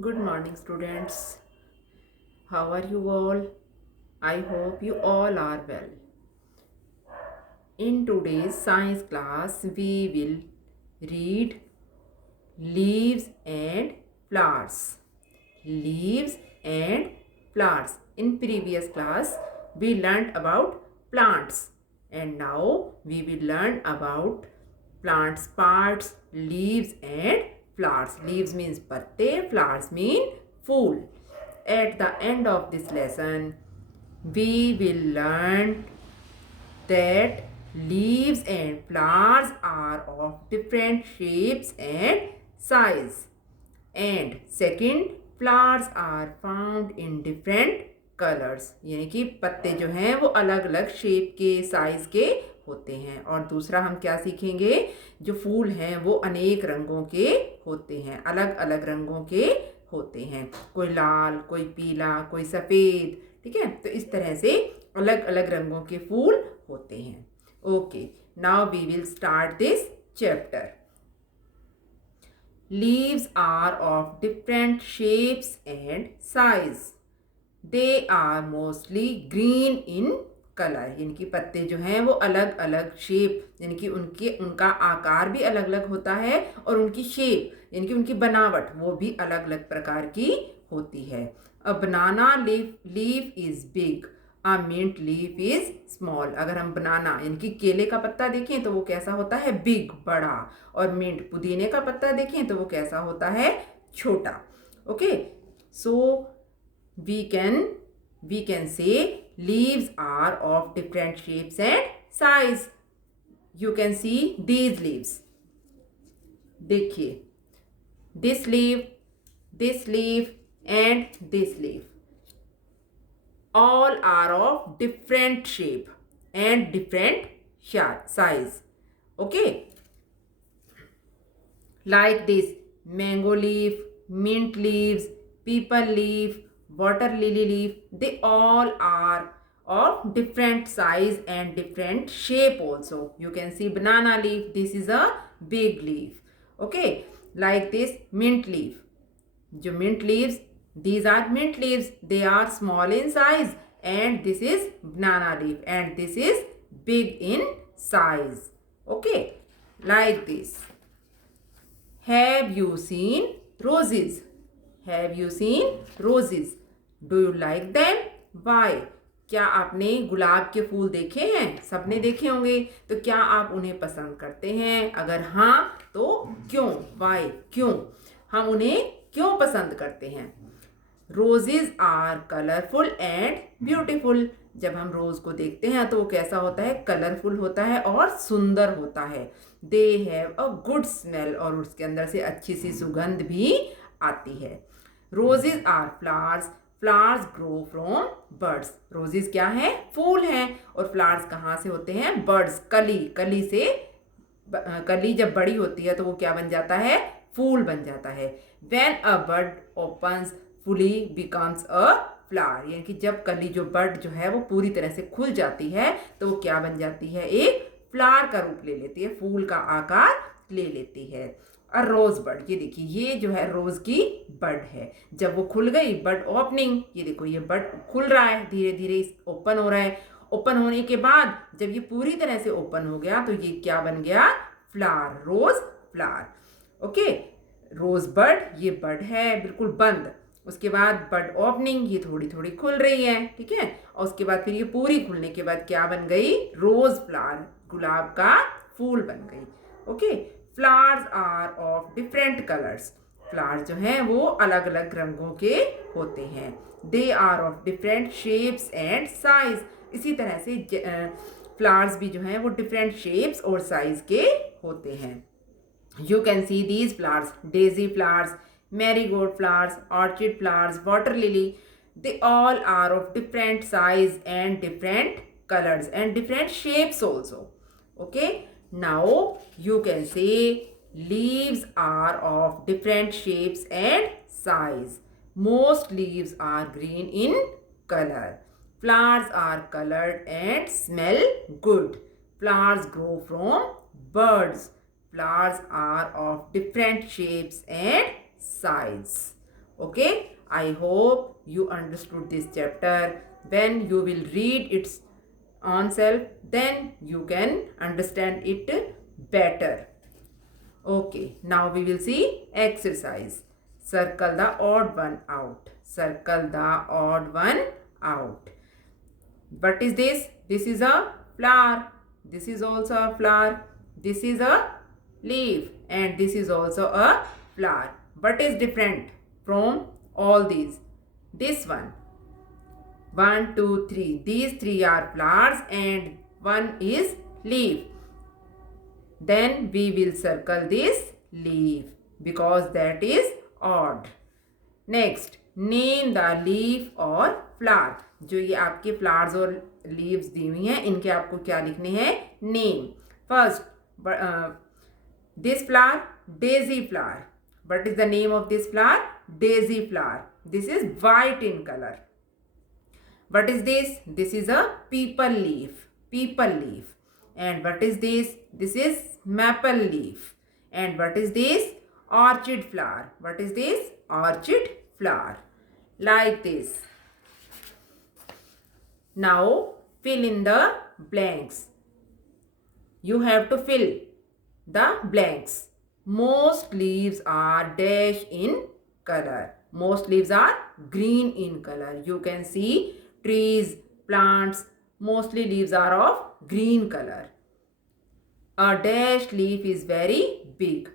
Good morning, students. How are you all? I hope you all are well. In today's science class, we will read leaves and flowers. Leaves and flowers. In previous class, we learned about plants, and now we will learn about plants parts, leaves and flowers. Leaves means patte, flowers mean fool. At the end of this lesson, we will learn that leaves and flowers are of different shapes and size. And second, flowers are found in different colours, यानी कि पत्ते जो हैं वो अलग अलग shape के size के होते हैं। और दूसरा हम क्या सीखेंगे, जो फूल हैं वो अनेक रंगों के होते हैं, अलग अलग रंगों के होते हैं, कोई लाल, कोई पीला, कोई सफ़ेद। ठीक है, तो इस तरह से अलग अलग रंगों के फूल होते हैं। Okay, now we will start this chapter. Leaves are of different shapes and size. They are mostly green in color. यानी कि पत्ते जो हैं वो अलग अलग शेप, यानी कि उनका आकार भी अलग अलग होता है और उनकी शेप यानी कि उनकी बनावट वो भी अलग अलग प्रकार की होती है। A banana leaf is big, a mint leaf is small. अगर हम बनाना यानी कि केले का पत्ता देखें तो वो कैसा होता है, बिग, बड़ा। और मिंट पुदीने का पत्ता देखें तो वो कैसा होता है, छोटा। Okay, so we can say leaves are of different shapes and size. You can see these leaves. देखिए, this leaf and this leaf all are of different shape and different size. Okay, like this mango leaf, mint leaves, people leaf, water lily leaf, they all are of different size and different shape also. You can see banana leaf, this is a big leaf. Okay, like this mint leaf, जो mint leaves, these are mint leaves, they are small in size, and this is banana leaf and this is big in size. Okay, like this. Have you seen roses? Have you seen roses? Do you like them? Why? क्या आपने गुलाब के फूल देखे हैं? सबने देखे होंगे। तो क्या आप उन्हें पसंद करते हैं? अगर हाँ तो क्यों? Why? क्यों? हम उन्हें क्यों पसंद करते हैं? Roses are colourful and beautiful. जब हम रोज को देखते हैं तो वो कैसा होता है, कलरफुल होता है और सुंदर होता है। They have a good smell, और उसके अंदर से अच्छी सी सुगंध भी आती है। Roses are flowers, flowers grow from birds. Roses क्या है, फूल हैं, और फ्लावर्स कहाँ से होते हैं, बर्ड्स, कली से। कली जब बड़ी होती है तो वो क्या बन जाता है, फूल बन जाता है। When a bird opens fully becomes a flower, यानी कि जब कली जो बर्ड जो है वो पूरी तरह से खुल जाती है तो वो क्या बन जाती है, एक फ्लावर का रूप ले लेती है, फूल का आकार ले लेती है। और रोज बर्ड, ये देखिए, ये जो है रोज की बर्ड है। जब वो खुल गई, बर्ड ओपनिंग, ये देखो ये बर्ड खुल रहा है, धीरे धीरे ओपन हो रहा है। ओपन होने के बाद जब ये पूरी तरह से ओपन हो गया तो ये क्या बन गया, फ्लावर, रोज फ्लावर। ओके, रोज बर्ड, ये बर्ड है बिल्कुल बंद। उसके बाद बर्ड ओपनिंग, ये थोड़ी थोड़ी खुल रही है, ठीक है। और उसके बाद फिर ये पूरी खुलने के बाद क्या बन गई, रोज फ्लावर, गुलाब का फूल बन गई। Okay, flowers are of different colours. फ्लावर्स जो हैं वो अलग अलग रंगों के होते हैं। They are of different shapes and size. इसी तरह से फ्लावर्स भी जो हैं वो डिफरेंट शेप्स और साइज के होते हैं। You can see these flowers, daisy flowers, marigold flowers, orchid flowers, water lily. They all are of different size and different colors and different shapes also. Okay, now you can say leaves are of different shapes and size. Most leaves are green in color. Flowers are colored and smell good. Flowers grow from birds. Flowers are of different shapes and size. Okay, I hope you understood this chapter. When you will read its own self, then you can understand it better. Okay, now we will see exercise. Circle the odd one out. Circle the odd one out. What is this? This is a flower. This is also a flower. This is a leaf. And this is also a flower. What is different from all these? This one. 1, 2, 3. These three are flowers and one is leaf. Then we will circle this leaf because that is odd. Next, name the leaf or flower. जो ये आपके flowers और leaves दी हुई हैं, इनके आपको क्या लिखने हैं? Name. First, this flower, daisy flower. What is the name of this flower? Daisy flower. This is white in color. What is this? This is a peepal leaf. Peepal leaf. And what is this? This is maple leaf. And what is this? Orchid flower. What is this? Orchid flower. Like this. Now fill in the blanks. You have to fill the blanks. Most leaves are dash in color. Most leaves are green in color. You can see trees, plants, mostly leaves are of green color. A dash leaf is very big.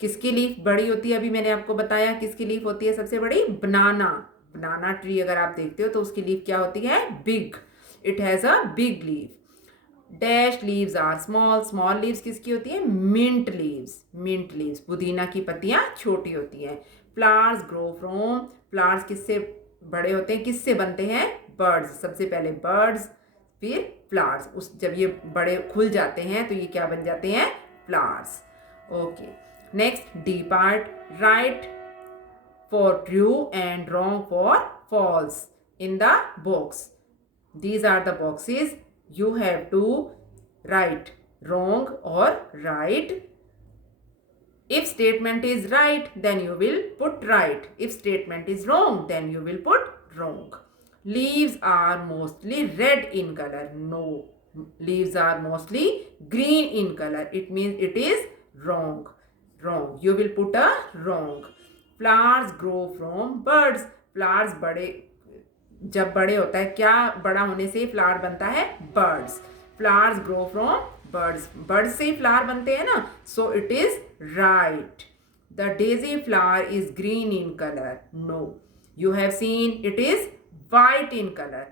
किसकी leaf बड़ी होती है? अभी मैंने आपको बताया किसकी leaf होती है सबसे बड़ी? बनाना. बनाना ट्री अगर आप देखते हो तो उसकी लीफ क्या होती है? Big. It has a big leaf. Dash leaves are small. Small leaves किसकी होती है? Mint leaves. Mint leaves. पुदीना की पत्तियां छोटी होती हैं. Flowers grow from. फ्लावर्स किससे बड़े होते हैं? किससे बनते हैं? बर्ड्स. सबसे पहले बर्ड्स, फिर फ्लावर्स. उस जब ये बड़े खुल जाते हैं तो ये क्या बन जाते हैं? Flowers. Okay. Next, D part. Right for true and wrong for falls in the box. These are the boxes. You have to write wrong or right. If statement is right, then you will put right. If statement is wrong, then you will put wrong. Leaves are mostly red in color. No. Leaves are mostly green in color. It means it is wrong. Wrong. You will put a wrong. Flowers grow from birds. Flowers जब बड़े होता है, क्या बड़ा होने से flower बनता है? Birds. Flowers grow from birds. Birds से ही फ्लावर बनते हैं ना. So it is right. The daisy flower is green in colour. No. You have seen it is white in colour.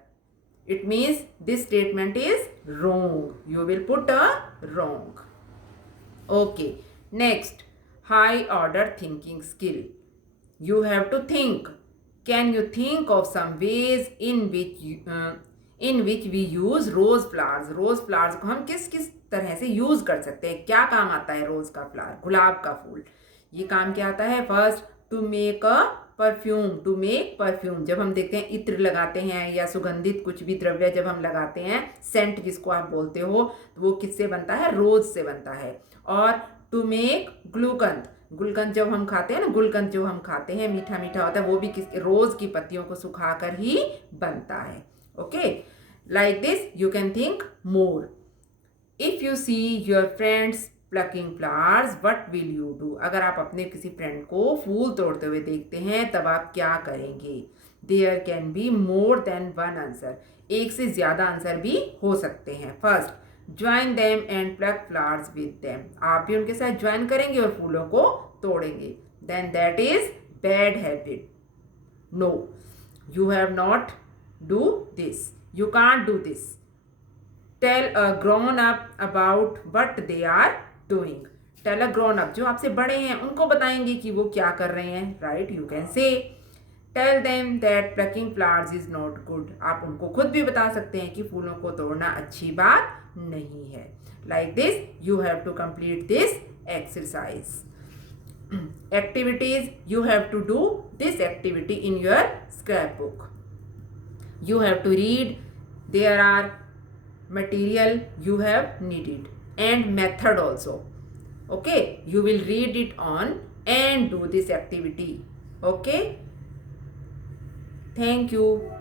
It means this statement is wrong. You will put a wrong. Okay. Next, high order thinking skill. You have to think. Can you think of some ways in which we use rose flowers? Rose flowers को हम किस किस तरह से use कर सकते हैं? क्या काम आता है रोज का फ्लावर? गुलाब का फूल. ये काम क्या आता है? First, to make a perfume. To make perfume. जब हम देखते हैं इत्र लगाते हैं या सुगंधित कुछ भी द्रव्य जब हम लगाते हैं, सेंट जिसको आप बोलते हो, तो वो किससे बनता है? रोज से बनता है. और टू मेक ग्लूकंद. गुलकंद जब हम खाते हैं ना, गुलकंद जो हम खाते हैं मीठा मीठा होता है, वो भी किस रोज की पत्तियों को सुखाकर ही बनता है. Okay. Like this you can think more. If you see your friends plucking flowers, what will you do? अगर आप अपने किसी फ्रेंड को फूल तोड़ते हुए देखते हैं तब आप क्या करेंगे? There can be more than one answer. एक से ज्यादा आंसर भी हो सकते हैं. First, join them and pluck flowers with them. आप भी उनके साथ ज्वाइन करेंगे और फूलों को तोड़ेंगे. Then that is bad habit. No, you have not do this. You can't do this. Tell a grown up about what they are doing. Tell a grown up. जो आपसे बड़े हैं उनको बताएंगे कि वो क्या कर रहे हैं. Right. You can say tell them that plucking flowers is not good. आप उनको खुद भी बता सकते हैं कि फूलों को तोड़ना अच्छी बात नहीं है. Like this you have to complete this exercise. Activities, you have to do this activity in your scrapbook. You have to read. There are material you have needed and method also. Okay, you will read it on and do this activity. Okay, thank you.